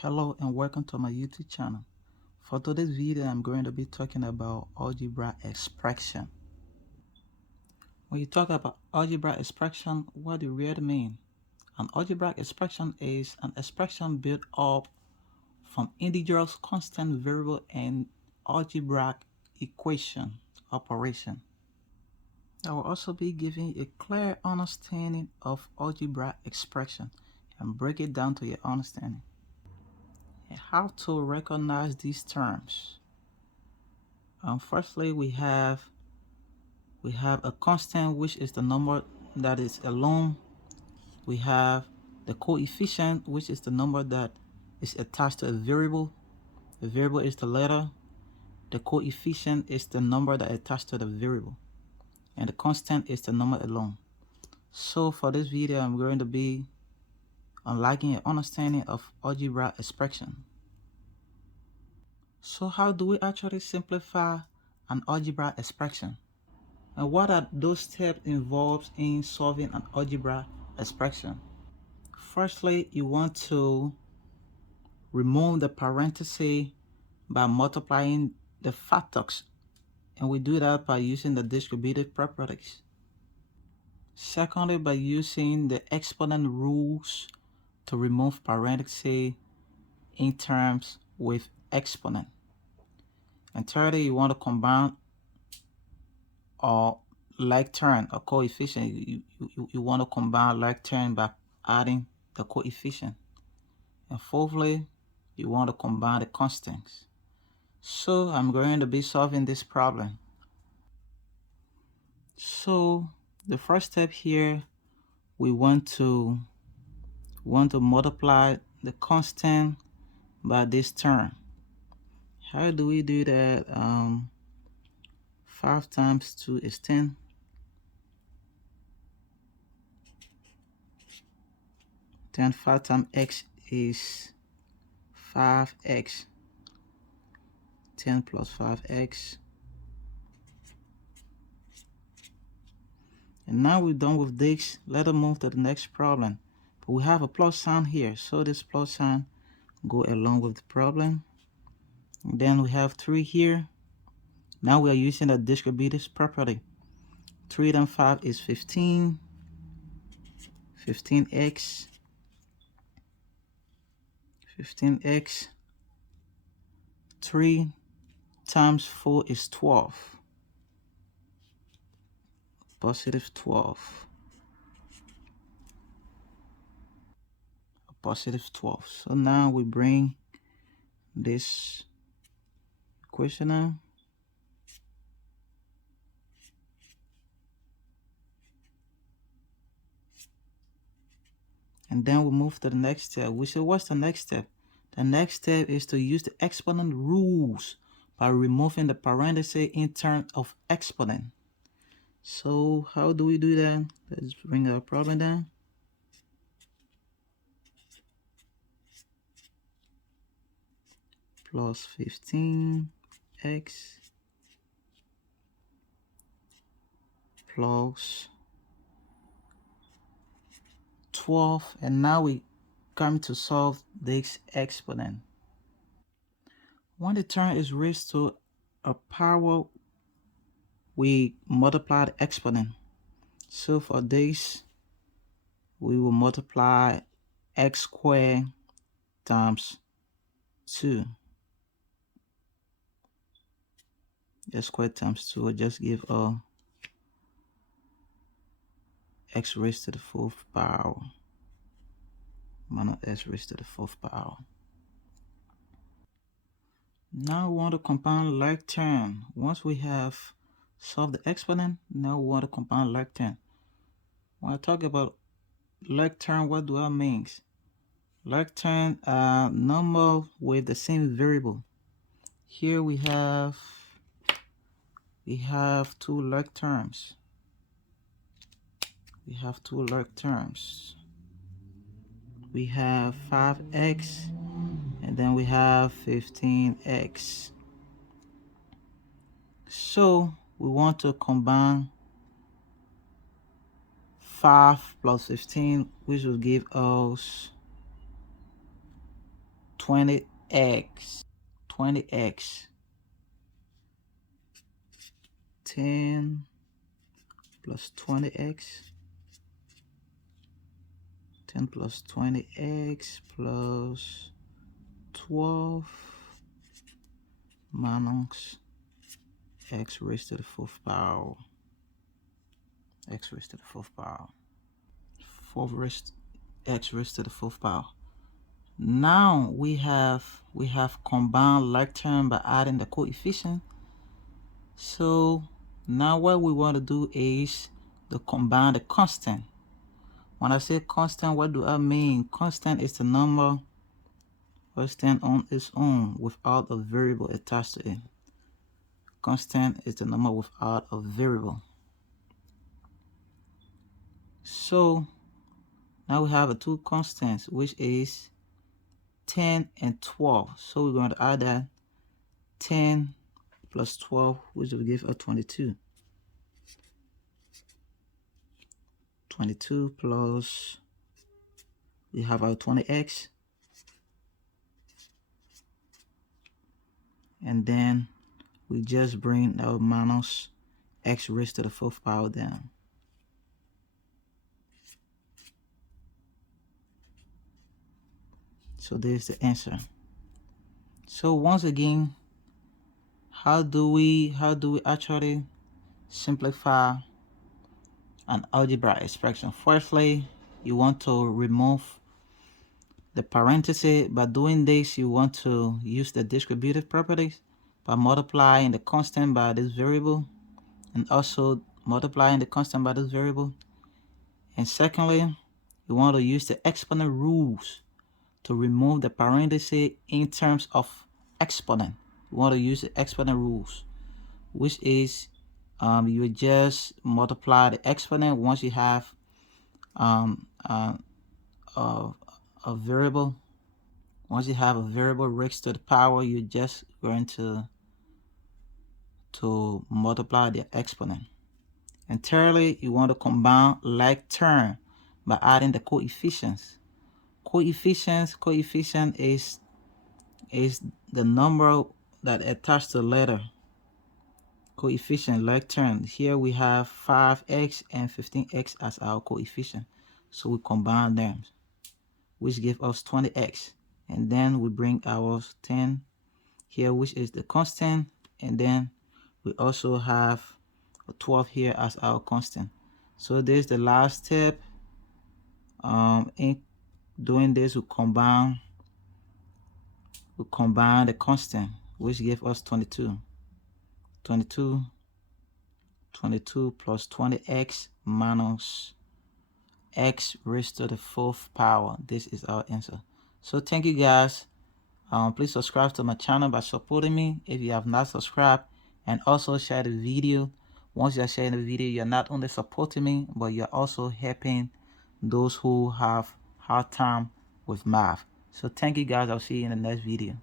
Hello and welcome to my YouTube channel. For today's video, I'm going to be talking about algebra expression. When you talk about algebra expression, what do you really mean? An algebraic expression is an expression built up from integers, constant, variable, and algebraic equation operation. I will also be giving a clear understanding of algebra expression and break it down to your understanding. And how to recognize these terms. Firstly, we have a constant, which is the number that is alone. We have the coefficient, which is the number that is attached to a variable. The variable is the letter. The coefficient is the number that is attached to the variable, and the constant is the number alone. So for this video, I'm going to be unlocking an understanding of algebra expression. So how do we actually simplify an algebra expression? And what are those steps involved in solving an algebra expression? Firstly, you want to remove the parenthesis by multiplying the factors, and we do that by using the distributive properties. Secondly, by using the exponent rules to remove parentheses in terms with exponent. And thirdly, you want to combine or like term or coefficient. You want to combine like term by adding the coefficient. And fourthly, you want to combine the constants. So I'm going to be solving this problem. So the first step here, we want to multiply the constant by this term. How do we do that? 5 times 2 is 10. Then 5 times x is 5x. 10 plus 5x. And now we're done with this. Let us move to the next problem. But we have a plus sign here, so this plus sign go along with the problem. And then we have 3 here. Now we are using the distributive property. 3 times 5 is 15. 15x. 15x. 3 times 4 is 12. Positive 12. Positive 12. So now we bring this equation now. And then we move to the next step. We say, what's the next step? The next step is to use the exponent rules by removing the parenthesis in terms of exponent. So how do we do that? Let's bring our problem down. Plus 15x plus 12, and now we come to solve this exponent. When the term is raised to a power, we multiply the exponent. So for this, we will multiply x squared times 2. X squared times 2 will just give x raised to the 4th power minus x raised to the 4th power. Now we want to compound like term. Once we have solved the exponent, now we want to compound like term. When I talk about like term, what do I mean? Like term are number with the same variable. Here we have 2 like terms. We have 2 like terms. We have 5x, and then we have 15x. So we want to combine 5 plus 15, which will give us 20x. 20x. 10 plus 20x. 10 plus 20x plus 12 minus x raised to the fourth power. X raised to the fourth power. X raised to the fourth power. Now we have combined like term by adding the coefficient. So now what we want to do is to combine the constant. When I say constant, what do I mean? Constant is the number will stand on its own without a variable attached to it. Constant is the number without a variable. So now we have two constants, which is 10 and 12. So we're going to add that 10 plus 12, which will give us 22. 22 plus, we have our 20x. And then we just bring our minus x raised to the fourth power down. So there's the answer. So once again, how do we actually simplify an algebra expression? Firstly, you want to remove the parenthesis. By doing this, you want to use the distributive properties by multiplying the constant by this variable and also multiplying the constant by this variable. And secondly, you want to use the exponent rules to remove the parenthesis in terms of exponent. You want to use the exponent rules, which is you would just multiply the exponent once you have a variable. Once you have a variable raised to the power, you're just going to multiply the exponent. And thirdly, you want to combine like term by adding the coefficients. Coefficient is the number that attached to the letter. Coefficient like term. Here we have 5x and 15x as our coefficient. So we combine them, which give us 20x. And then we bring our 10 here, which is the constant. And then we also have a 12 here as our constant. So this is the last step. In doing this, we combine the constant, which give us 22 plus 20x minus x raised to the fourth power. This is our answer. So thank you guys. Please subscribe to my channel by supporting me if you have not subscribed, and also share the video. Once you are sharing the video, you're not only supporting me, but you're also helping those who have hard time with math. So thank you guys. I'll see you in the next video.